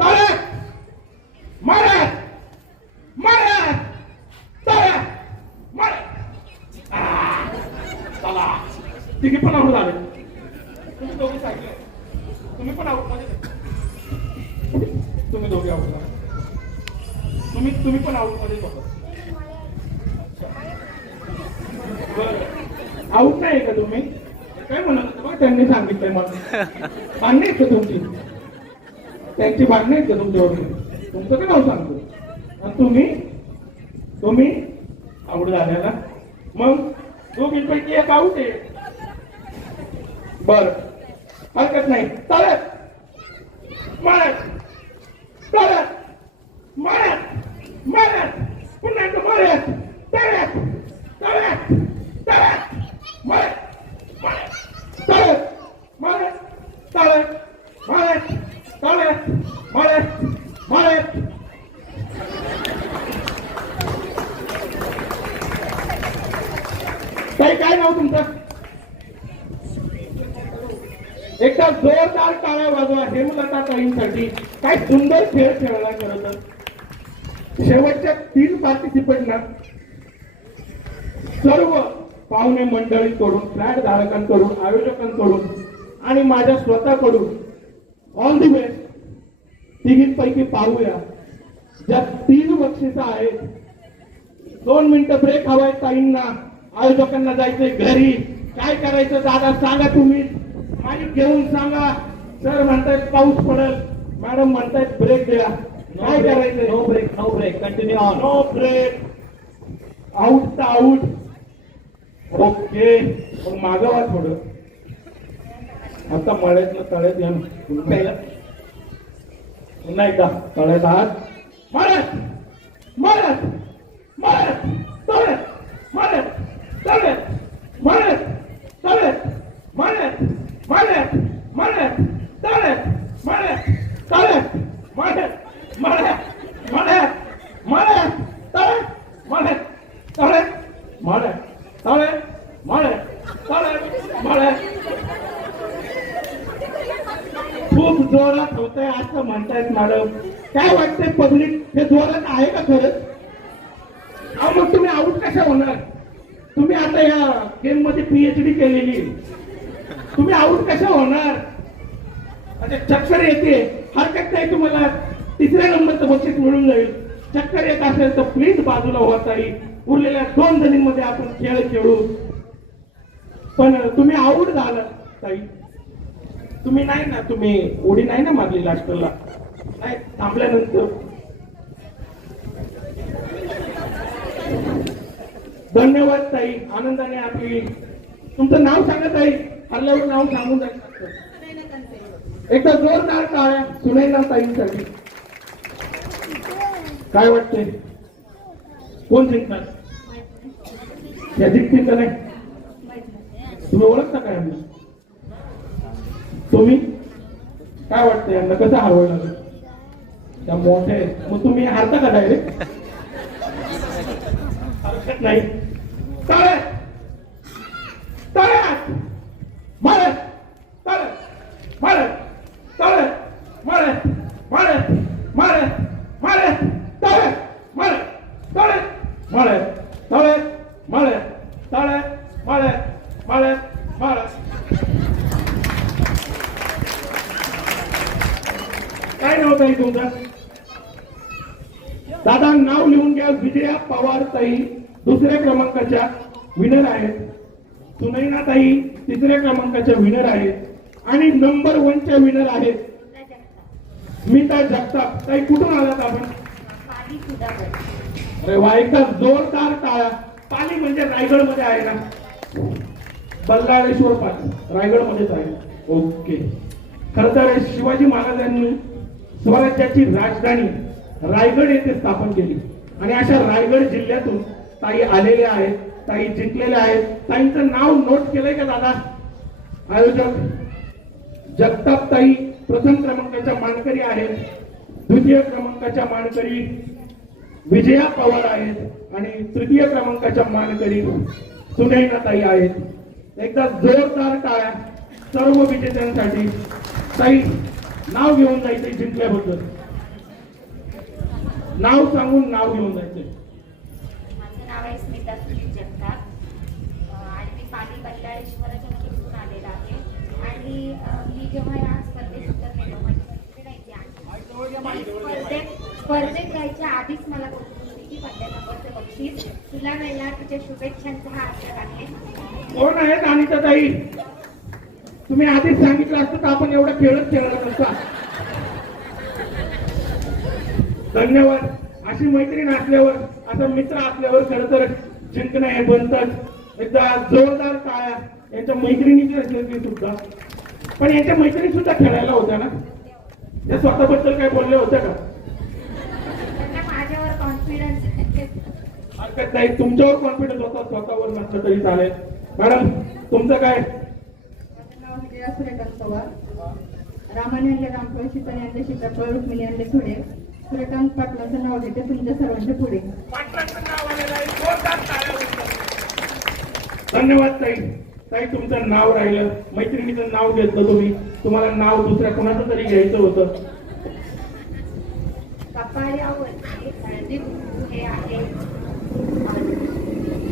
ताळ्या मारा मारा ताळ्या मारा. चला तिघी पण आऊट झाले. तुम्ही दोघी सांगितले तुम्ही पण आऊट मध्ये. तुम्ही दोघे आऊट झाले. तुम्ही पण आऊट मध्ये होता. आऊट नाही का तुम्ही काय म्हणत होता बघ त्यांनी सांगितलंय मला. भांडणे आहेत का तुमची त्यांची भांडणे आहेत का तुमच्यावर. तुमचं काय नाव सांगतो आणि तुम्ही आऊट झाल्याला मग दोघींपैकी एक आऊट आहे. बर हरकत नाही. चालत मारत चालत मारत मारत पुन्हा एकदा मारत चालत चालत चालत मारत मारत चालत मारत चालत मारत चालत मारत मारत. काय नाव तुमचं. एकदा जोरदार टाळ्या वाजवा हेमलता ताईंसाठी. काय सुंदर खेळ खेळला खरं तर. शेवटच्या 3 पार्टिसिपंटना सर्व पाहुणे मंडळीकडून फ्लॅट धारकांकडून आयोजकांकडून आणि माझ्या स्वतःकडून ऑल दी बेस्ट. तिघींपैकी पाहूया ज्या 3 बक्षिसं आहेत. 2 मिनिटं ब्रेक हवाय ताईंना. आयोजकांना जायचंय घरी. काय करायचं दादा सांगा तुम्ही. माईक घेऊन सांगा. सर म्हणतायत पाऊस पडेल. मॅडम म्हणतायत ब्रेक द्या. काय करायचंय. No break continue on. No break. Out तर आउट. ओके पण मागवा थोडं. आता मळ्यातलं तळ्यात या पुन्हा एकदा तळ्यात आहात. मारत मारत मारत तळ्यात मारत तळ्यात मारत तळ्यात मारत मारत मारत तळ्यात मारत तळ्यात मारत मारत मारत मारत तळ्यात मारत तळ्यात मारत तळ्यात मारत तळ्यात मारत. खूप जोरात होतंय असं म्हणतायत मॅडम. काय वाटतंय पब्लिक हे जोरात आहे का खरंच. मग तुम्ही आऊट कशा होणार. तुम्ही आता या गेम मध्ये PhD केलेली. तुम्ही आऊट कशा होणार. आता चक्कर येते. हरकत नाही तुम्हाला 3ऱ्या नंबरचं बक्षीस मिळून जाईल. चक्कर येत असेल तर प्लीज बाजूला व्हा ताई. उरलेल्या 2 जणींमध्ये आपण खेळ खेळू. पण तुम्ही आऊट झाला ताई. तुम्ही नाही ना तुम्ही उडी नाही ना मारली लास्टला. नाही थांबल्यानंतर. धन्यवाद ताई. आनंदाने आपली. तुमचं नाव सांगा ताई. हरल्यावर नाव सांगून जायचं. एकदा जोरदार टाळ्या सुनैना ताईंसाठी. काय वाटते कोण जिंकणार. त्या जिंकतील का नाही. तुम्ही ओळखता काय आम्ही. तुम्ही काय वाटतं यांना कसं हरवायला लागेल. त्या मोठे मग तुम्ही हारता का डायरेक्ट. हरकत नाही. तळ्यात तळ्यात मारत तळ्यात मारत तळ्यात मारत मारत मारत मारत तळ्यात मारत तळ्यात मारत तळ्यात मारत तळ्यात मारत मारत मारत. काय नाव ताई तुमचं. दादा नाव लिहून घ्या. विजया पवार ताई 2ऱ्या क्रमांकाच्या विनर आहेत. सुनैना ताई 3ऱ्या क्रमांकाच्या विनर आहेत आणि नंबर 1च्या विनर आहेत स्मिता जगताप. ताई कुठून आलात आपण. अरे वा एकदा जोरदार टाळ्या. पाली म्हणजे रायगड मध्ये आहे ना. बल्लाळेश्वर पाली रायगड मध्येच आहे. ओके. खर तर शिवाजी महाराजांनी स्वराज्याची राजधानी रायगड येथे स्थापन केली आणि अशा रायगड जिल्ह्यातून ताई आलेल्या आहेत. ताई जिंकलेल्या आहेत. ताईंचं नाव नोट केलंय का दादा. आयोजक जगताप ताई प्रथम क्रमांकाच्या मानकरी आहेत. 2य क्रमांकाच्या मानकरी विजया पवार आहेत आणि 3य क्रमांकाच्या मानकरी सुनैना ताई आहेत. एकदा जोरदार टाळ्या सर्व विजेत्यांसाठी. ताई नाव घेऊन जायचं जिंकल्याबद्दल. नाव सांगून नाव घेऊन जायचे. माझं नाव आहे स्मिता सुनील जगताप आणि मी पाली बल्लाळेश्वराच्या नगरीतून आलेला आहे. आणि मी जेव्हा या स्पर्धेत उतरलेलो माझी मैत्रीण आहे ती आणि स्पर्धेत जायच्या आधीच मला बोलत होती की पहिल्या नंबरचं बक्षीस तुला मिळणार, तुझ्या शुभेच्छांचा हा आशय आहे. कोण आहेत अनिता ताई? तुम्ही आधीच सांगितलं असतं तर आपण एवढा खेळच खेळला नसता. धन्यवाद. अशी मैत्रीण असल्यावर, असा मित्र असल्यावर खरं तर जिंकणं हे बनतच. एकदा जोरदार टाळ्या यांच्या मैत्रिणीची असेल ती सुद्धा. पण यांच्या मैत्रिणी सुद्धा खेळायला होत्या ना? त्या स्वतःबद्दल काय बोलल्या होत्या का? त्यांना माझ्यावर कॉन्फिडन्स हरकत नाही, तुमच्यावर कॉन्फिडन्स होता, स्वतःवर नसलं तरी चालेल. मॅडम तुमचं काय? माझं नाव विजया सूर्यकांत पवार. रामाने आणले रामफळ, सीताने आणले सीताफळ, रुक्मिणी आणले थोडे. सूर्यकांत पाटलांचं नाव घेते तुमच्या सर्वांच्या पुढे. धन्यवाद ताई. ताई तुमचं नाव राहिलं, मैत्रिणीचं नाव घेतलं तुम्ही. तुम्हाला नाव दुसऱ्या कोणाचं तरी घ्यायचं होतं. कपाळावरचे हळदी कुंकू हे आहे.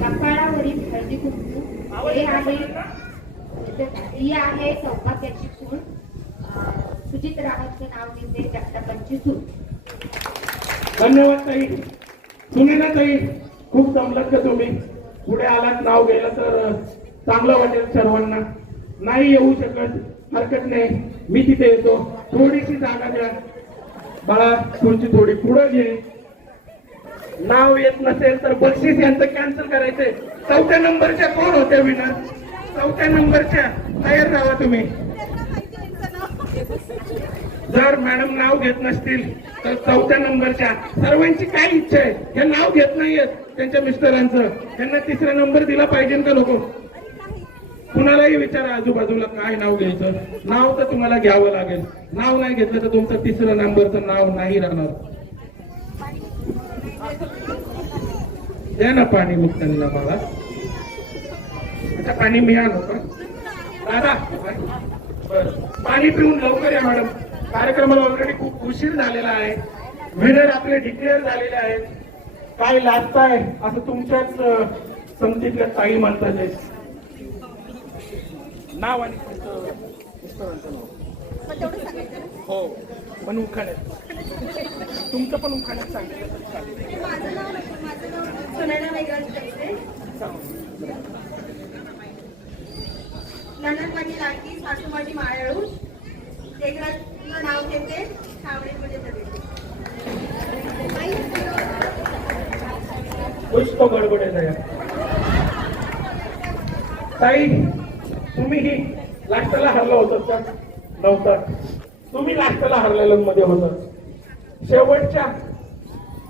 कपाळावरील हळदी कुंकू हे आहे. ही आहे सौभाग्याची खूण. सुजित रावतचं नाव घेते जगतापांची सून. धन्यवाद ताई. सुनेना ताई, खूप जमलात का तुम्ही? पुढे आलात नाव गेलं तर चांगलं वाटेल सर्वांना. नाही येऊ शकत हरकत नाही, मी तिथे येतो. थोडीशी जागा द्या बाळा, खुर्ची थोडी पुढे घे. नाव येत नसेल तर बक्षीस यांचं कॅन्सल करायचंय. 4थ्या नंबरच्या कोण होत्या विनर? 4थ्या नंबरच्या तयार राहा तुम्ही. जर मॅडम नाव घेत नसतील तर 4थ्या नंबरच्या सर्वांची काय इच्छा आहे? हे नाव घेत नाहीयेत त्यांच्या मिस्टरांचं. त्यांना 3रा नंबर दिला पाहिजे का लोक? कुणालाही विचारा आजूबाजूला काय नाव घ्यायचं. नाव तर तुम्हाला घ्यावं लागेल. नाव नाही घेतलं तर तुमचं 3रा नंबरचं नाव नाही राहणार. द्या ना पाणी मग त्यांना मला. आता पाणी मी आणू का दादा? बरं, पाणी पिऊन लवकर या मॅडम. कार्यक्रमाला ऑलरेडी खूप उशीर झालेला आहे. विनर आपले डिक्लेअर झालेले आहेत. काय लाजताय असं तुमच्याच समतीतल्या ताई म्हणतात. नाव आणि मिस्टरांचं नाव. हो, पण उखाण्यात तुमचं पण उखाण्यात सांगितलं तरी चालेल. माझं नाव सुनैना वेगळंच करते. नणंद माझी लाडकी, सासू माझी मायाळू. लेकराचं नाव घेते सावळी म्हणजे कुछ तो गडबड आहे ताई. तुम्ही ही लास्टला हरला होतात का? नव्हतं. तुम्ही लास्टला हरलेल्या मध्ये होत. शेवटच्या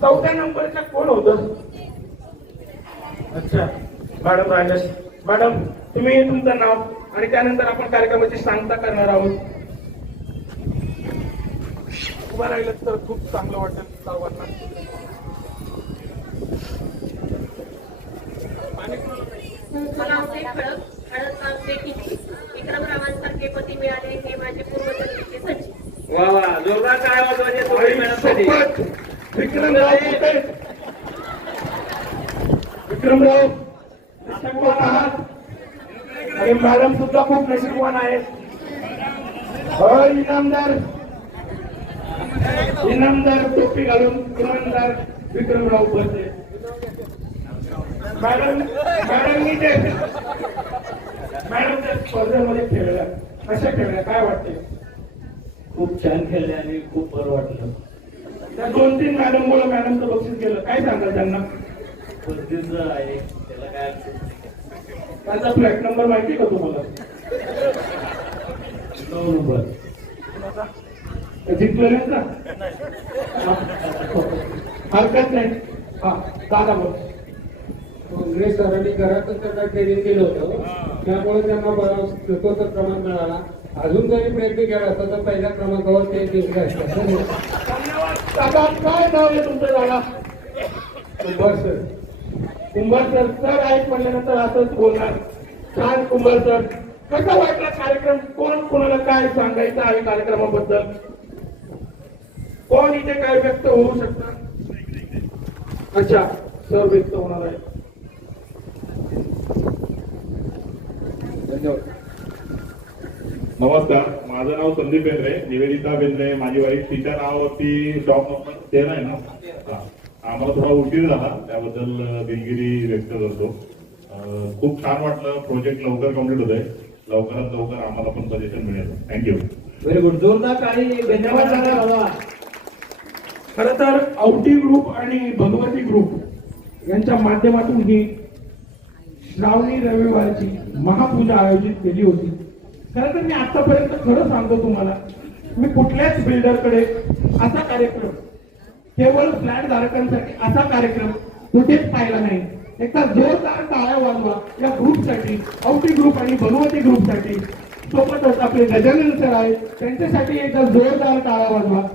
4थ्या नंबरच्या कोण होत? अच्छा, मॅडम राहिलं. मॅडम तुम्ही तुमचं नाव आणि त्यानंतर आपण कार्यक्रमाची सांगता करणार आहोत. उभा राहिलं तर खूप चांगलं वाटेल सर्वांना. मला असे खळक खळक सांगते की विक्रमरावांसारखे पती मिळाले हे माझे पूर्वजन्मीचे संचित. वा वा, जोरदार काय वाजवायचे दोघे मॅडमसाठी. विक्रमराव कुठे? विक्रमराव नशीबवान आहात आणि मॅडम सुद्धा खूप नशीबवान आहेत. इनामदार इनामदार टोपी घालून इनामदार विक्रमराव बसले. मॅडम मॅडमनी ते मॅडम त्या स्पर्धेमध्ये खेळल्या, कशा खेळल्या काय वाटते? खूप छान खेळले आणि खूप बरं वाटलं. त्या 2-3 मॅडम मुलं मॅडमचं बक्षीस गेलं, काय सांगाल त्यांना? पद्धतीचं आहे त्याला काय त्यांचा फ्लॅट नंबर माहिती का तुम्हाला? 9 नंबर. जिंकलेलेच ना? हरकत नाही. हा दादा बोल. काँग्रेस सरांनी घरातच त्यांना ट्रेनिंग केलं होतं, त्यामुळे त्यांना बराच क्रमांक मिळाला. अजून जरी प्रयत्न केला असता तर पहिल्या क्रमांकावर ते जिंकले असतात. धन्यवाद. दादा काय नाव आहे तुमचं दादा? कुंभार सर. कुंभार सर. सर आहेत म्हणल्यानंतर असंच बोलणार. छान कुंभार सर. कसा वाटला कार्यक्रम? कोण कोणाला काय सांगायचं आहे कार्यक्रमाबद्दल? कोण इथे काय व्यक्त होऊ शकतं? अच्छा सर व्यक्त होणार आहे. धन्यवाद. नमस्कार, माझं नाव संदीप बेंद्रे. निवेदिता बेंद्रे माझी वाईफ, तिच्या नावावरती शॉप नंबर 13 आहे ना. हा. आम्हाला थोडा उशीर झाला, त्याबद्दल दिलगिरी व्यक्त करतो. खूप छान वाटलं, प्रोजेक्ट लवकर कम्प्लीट होत आहे. लवकरात लवकर आम्हाला पण सजेशन मिळेल. थँक्यू. Very good. जोरदार टाळी. धन्यवाद दादा बाबा. खर तर औटी ग्रुप आणि भगवती ग्रुप यांच्या माध्यमातून ही श्रावणी रविवारची महापूजा आयोजित केली होती. खरं तर मी आतापर्यंत खरं सांगतो तुम्हाला, मी कुठल्याच बिल्डरकडे असा कार्यक्रम, केवळ फ्लॅट धारकांसाठी असा कार्यक्रम कुठेच पाहिला नाही. एकदा जोरदार टाळ्या वाजवा या ग्रुपसाठी, औटी ग्रुप आणि भगवती ग्रुपसाठी. सोबतच आपले गजानन सर आहेत, त्यांच्यासाठी एकदा जोरदार टाळ्या वाजवा.